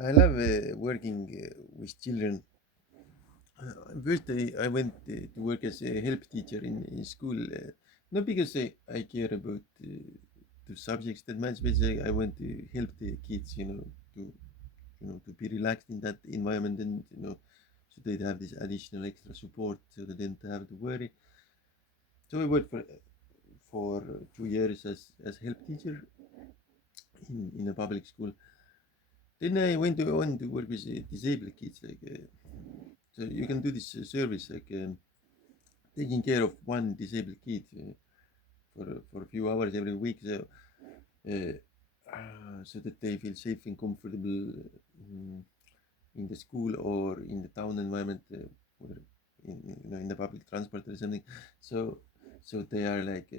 I love working with children. First, I went to work as a help teacher in school, not because I care about the subjects that much, but I want to help the kids, to be relaxed in that environment, and so they'd have this additional extra support, so they didn't have to worry. So I worked for 2 years as help teacher in a public school. Then I went on to work with disabled kids, so you can do this service, taking care of one disabled kid for a few hours every week, uh, so that they feel safe and comfortable mm, in the school or in the town environment, or in the public transport or something. So so they are like.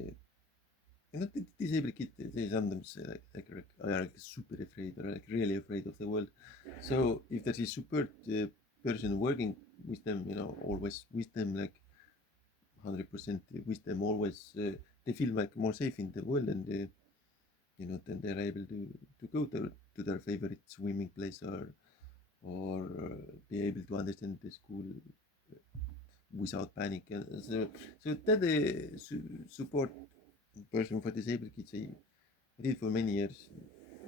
The disabled kids, they sometimes are like super afraid or like really afraid of the world. So if there's a support person working with them, always with them, like 100% with them, always they feel like more safe in the world, and then they're able to go to their favorite swimming place, or be able to understand the school without panic. And so that support person for disabled kids, I did for many years,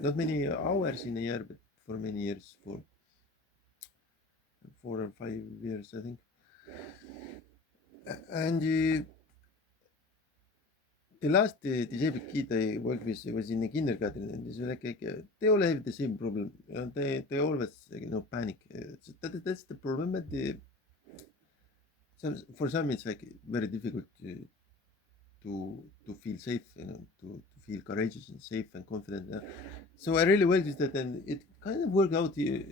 not many hours in a year, but for many years, for 4 or 5 years, I think. And the last disabled kid I worked with was in the kindergarten, and it's like they all have the same problem. They always panic. So that's the problem. But for some it's like very difficult to feel safe, to feel courageous and safe and confident. So I really worked with that, and it kind of worked out. He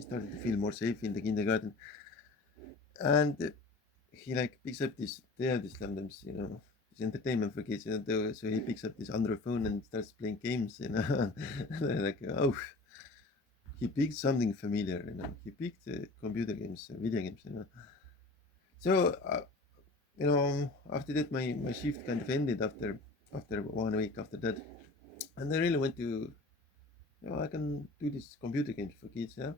started to feel more safe in the kindergarten, and he like picks up this. They have this sometimes, this entertainment for kids. So he picks up this Android phone and starts playing games. And they're like, oh, he picked something familiar. He picked computer games, video games. So after that, my shift kind of ended after 1 week after that, and I really went to, I can do these computer games for kids. Yeah.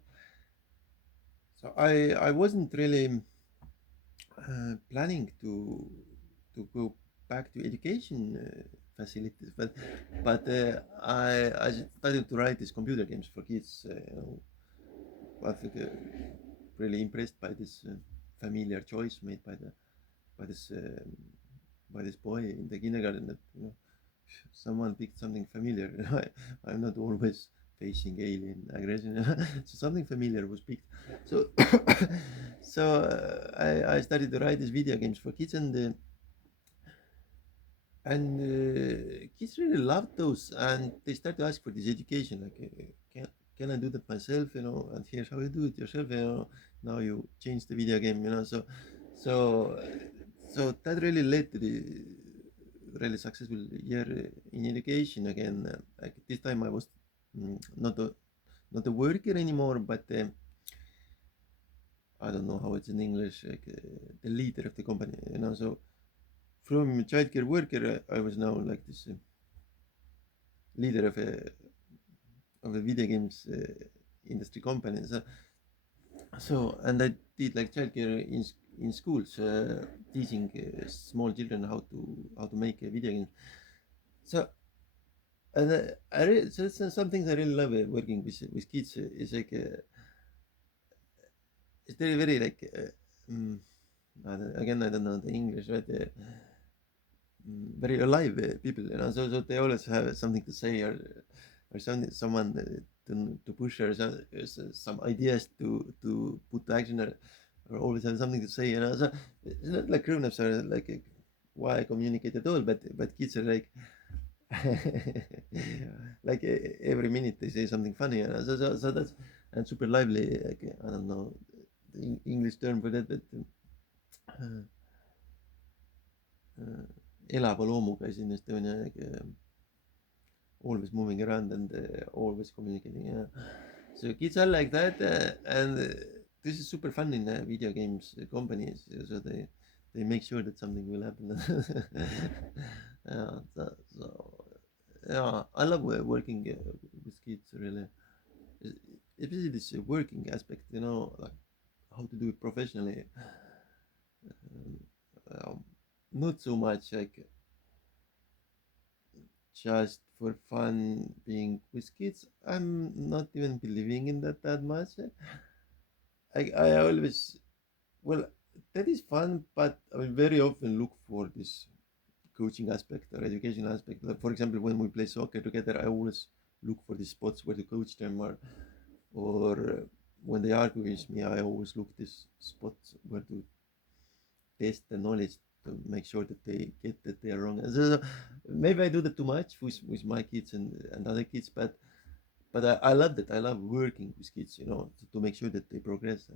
So I wasn't really planning to go back to education facilities, but I started to write these computer games for kids. I think really impressed by this familiar choice made by this um, by this boy in the kindergarten, that someone picked something familiar. I'm not always facing alien aggression. So something familiar was picked. So I started to write these video games for kids, and kids really loved those, and they start to ask for this education, like, can I do that myself, and here's how you do it yourself, now you change the video game, so so that really led to the really successful year in education again. Like this time I was not a worker anymore, but I don't know how it's in English, like the leader of the company, so from childcare worker, I was now like this leader of a video games industry company. So and I did like childcare in schools, teaching small children how to make a video game. So and some things I really love working with kids is like it's very like again, I don't know the English, right? Very alive people, so they always have something to say, or someone to push, or some ideas to put to action, or always have something to say, so it's not like grown-ups are like why communicate at all, but kids are like like every minute they say something funny, so that's, and super lively, like, I don't know the English term for that, but uh, elava loomuga is in Estonia, like, always moving around and always communicating. Yeah. So kids are like that, and this is super fun in video games companies. So they make sure that something will happen. So yeah, I love working with kids. Really, especially this working aspect, you know, like how to do it professionally. Um, Not so much like just for fun being with kids. I'm not even believing in that much. I always, well, that is fun, but I very often look for this coaching aspect or education aspect. Like for example, when we play soccer together, I always look for the spots where to coach them, or when they argue with me, I always look this spots where to test the knowledge to make sure that they get that they are wrong. And so maybe I do that too much with my kids and other kids, but I love that. I love working with kids, you know, to make sure that they progress.